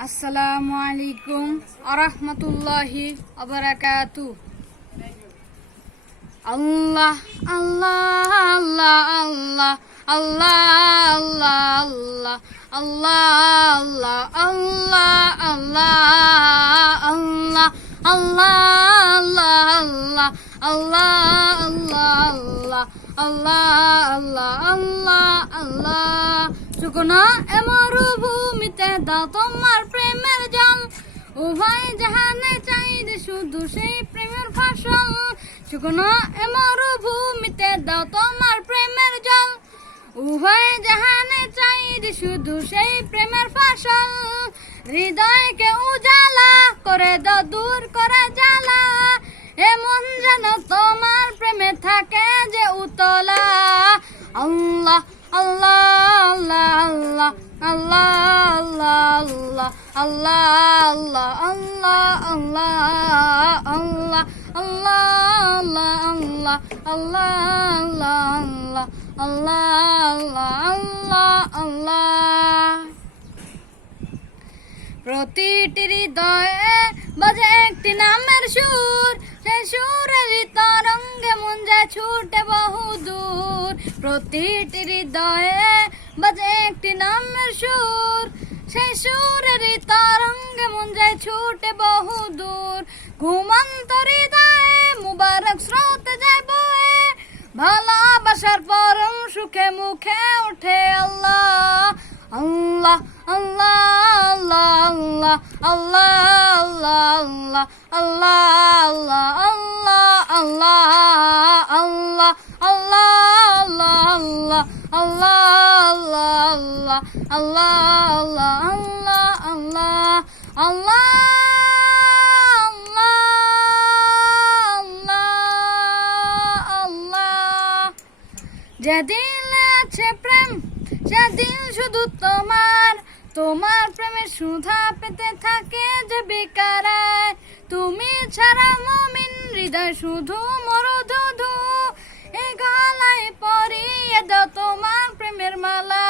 আসসালামু আলাইকুম আরহামতুল্লাহি আবরাকাতু আল্লাহ আল্লাহ আল্লাহ আল্লাহ আল্লাহ আল্লাহ আল্লাহ আল্লাহ আল্লাহ আল্লাহ আল্লাহ আল্লাহ আল্লাহ আল্লাহ আল্লাহ আল্লাহ আল্লাহ আল্লাহ আল্লাহ আল্লাহ শুকনো এমর ভূমিতে দাও তোমার প্রেমের জল উভয় জাহানে চাই যে শুধু সেই প্রেমের ফসল শুকনো এমর ভূমিতে দাও তোমার প্রেমের জল উভয় জাহানে চাই যে শুধু সেই প্রেমের ফসল হৃদয়কে উজালা করে দাও, দূর করে জ্বালা। আল্লাহ আল্লাহ আল্লাহ আল্লাহ আল্লাহ আল্লাহ আল্লাহ আল্লাহ আল্লাহ আল্লাহ আল্লাহ আল্লাহ আল্লাহ আল্লাহ প্রতিটি হৃদয়ে বাজে একটি নামের সুর সে সুরের তরঙ্গে মন যায় ছুটে বহু দূর প্রতিটি হৃদয়ে বাজে একটি নামের সুর। সেই সুরের তরঙ্গে মন যায় ছুটে বহু দূর। ঘুমন্ত হৃদয়ে মুবারক স্রোত যায় বয়ে। ভালোবাসার পরম সুখে মুখে ওঠে আল্লাহ আল্লাহ আল্লাহ আল্লাহ আল্লাহ। Allah, Allah, Allah, Allah, Allah, Allah. আল্লাহ যেদিন আছে প্রেম সেদিন শুধু তোমার। তোমার প্রেমের সুধা পেতে থাকে যে বেকার তুমি ছাড়া মমিন হৃদয় শুধু মরু ধু এ গলায় পরিয়ে দ তোমার প্রেমের মালা।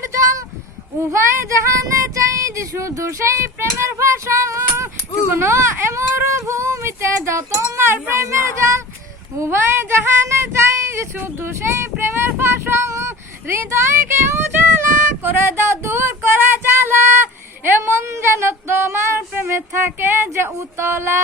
জল উভয় জাহানে চাই শুধু সেই প্রেমের ফসল শুকনো এমর ভূমিতে দাও তোমার প্রেমের জল। উভয় জাহানে চাই শুধু সেই প্রেমের ফসল হৃদয়কে উজালা করে দাও, দূর করে জ্বালা। এমন যেন তোমার প্রেমে থাকে যে উতলা।